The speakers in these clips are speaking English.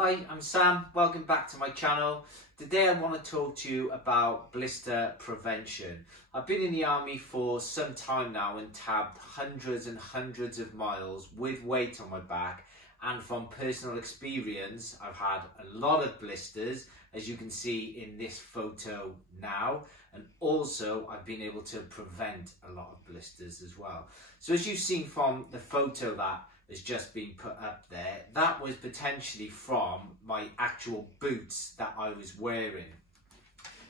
Hi, I'm Sam. Welcome back to my channel. Today I want to talk to you about blister prevention. I've been in the army for some time now and tabbed hundreds and hundreds of miles with weight on my back, and from personal experience I've had a lot of blisters, as you can see in this photo now, and also I've been able to prevent a lot of blisters as well. So as you've seen from the photo that has just been put up there, that was potentially from my actual boots that I was wearing.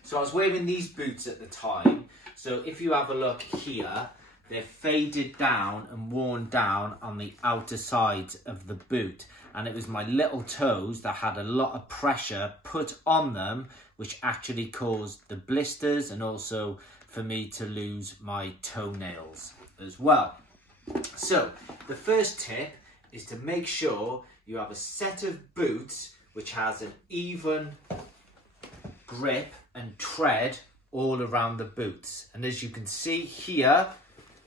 So I was wearing these boots at the time, so if you have a look here, they're faded down and worn down on the outer sides of the boot, and it was my little toes that had a lot of pressure put on them, which actually caused the blisters, and also for me to lose my toenails as well. So the first tip is to make sure you have a set of boots which has an even grip and tread all around the boots. And as you can see here,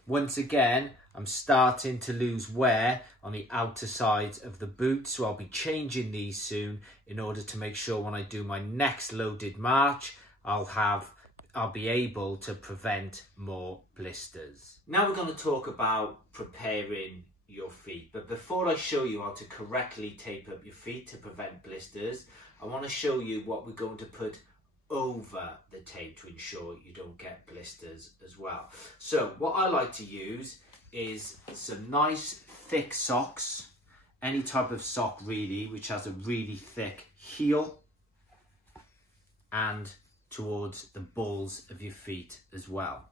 once again, I'm starting to lose wear on the outer sides of the boot, so I'll be changing these soon in order to make sure when I do my next loaded march, I'll be able to prevent more blisters. Now we're going to talk about preparing your feet, but before I show you how to correctly tape up your feet to prevent blisters, I want to show you what we're going to put over the tape to ensure you don't get blisters as well. So what I like to use is some nice thick socks, any type of sock really, which has a really thick heel and towards the balls of your feet as well.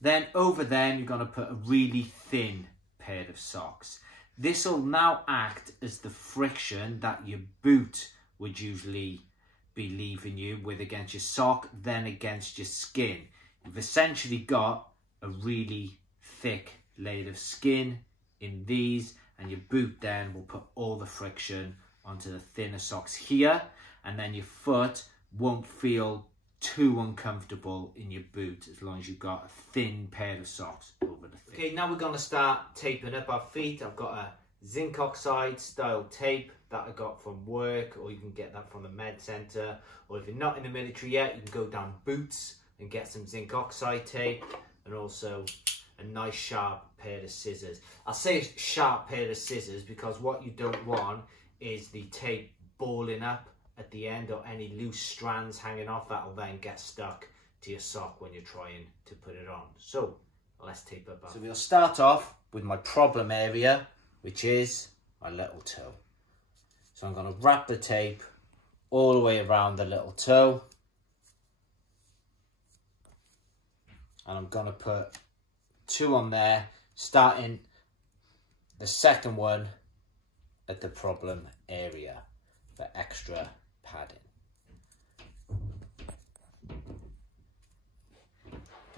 Then over them you're going to put a really thin pair of socks. This will now act as the friction that your boot would usually be leaving you with against your sock, then against your skin. You've essentially got a really thick layer of skin in these, and your boot then will put all the friction onto the thinner socks here, and then your foot won't feel too uncomfortable in your boot as long as you've got a thin pair of socks over the feet. Okay, now we're going to start taping up our feet. I've got a zinc oxide style tape that I got from work, or you can get that from the med centre, or if you're not in the military yet, you can go down Boots and get some zinc oxide tape, and also a nice sharp pair of scissors. I say sharp pair of scissors because what you don't want is the tape balling up at the end, or any loose strands hanging off that'll then get stuck to your sock when you're trying to put it on. So let's tape up. So we'll start off with my problem area, which is my little toe. So I'm going to wrap the tape all the way around the little toe, and I'm going to put 2 on there, starting the second one at the problem area for extra padding.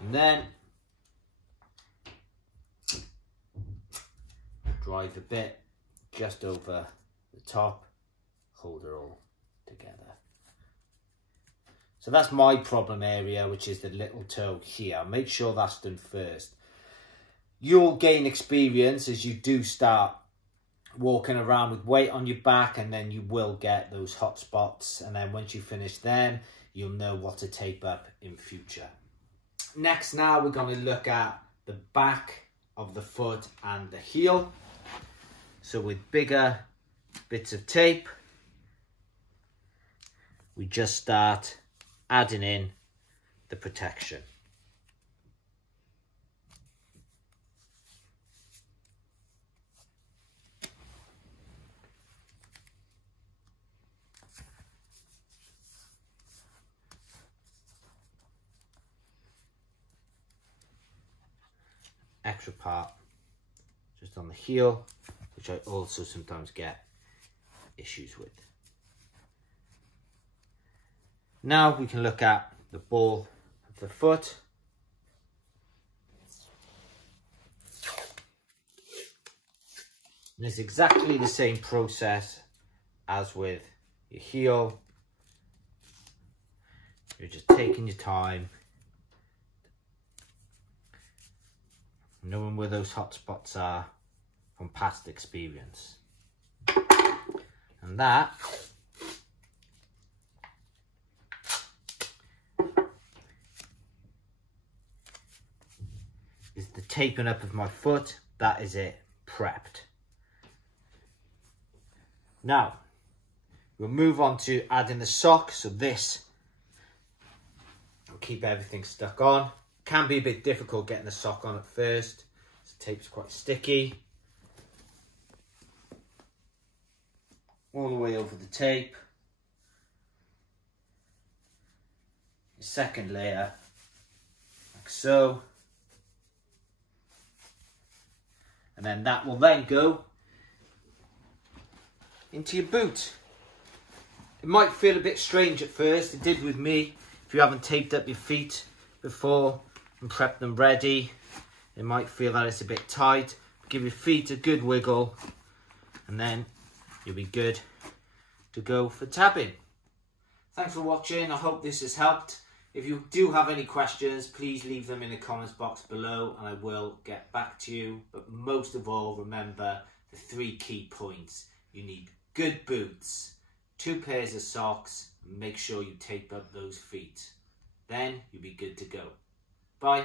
And then drive a bit just over the top, hold it all together. So that's my problem area, which is the little toe here. Make sure that's done first. You'll gain experience as you do start walking around with weight on your back, and then you will get those hot spots, and then once you finish them, you'll know what to tape up in future. Next, now we're going to look at the back of the foot and the heel. So with bigger bits of tape, we just start adding in the protection. Extra part just on the heel, which I also sometimes get issues with. Now we can look at the ball of the foot. And it's exactly the same process as with your heel. You're just taking your time, knowing where those hot spots are from past experience. And And that is the taping up of my foot. That is it, prepped. Now, we'll move on to adding the sock. So this will keep everything stuck on. Can be a bit difficult getting the sock on at first. The tape's quite sticky. All the way over the tape. The second layer, like so. And then that will then go into your boot. It might feel a bit strange at first, it did with me. If you haven't taped up your feet before and prepped them ready, it might feel that it's a bit tight. Give your feet a good wiggle and then you'll be good to go for tabbing. Thanks for watching. I hope this has helped. If you do have any questions, please leave them in the comments box below and I will get back to you. But most of all, remember the 3 key points. You need good boots, 2 pairs of socks, and make sure you tape up those feet. Then you'll be good to go. Bye.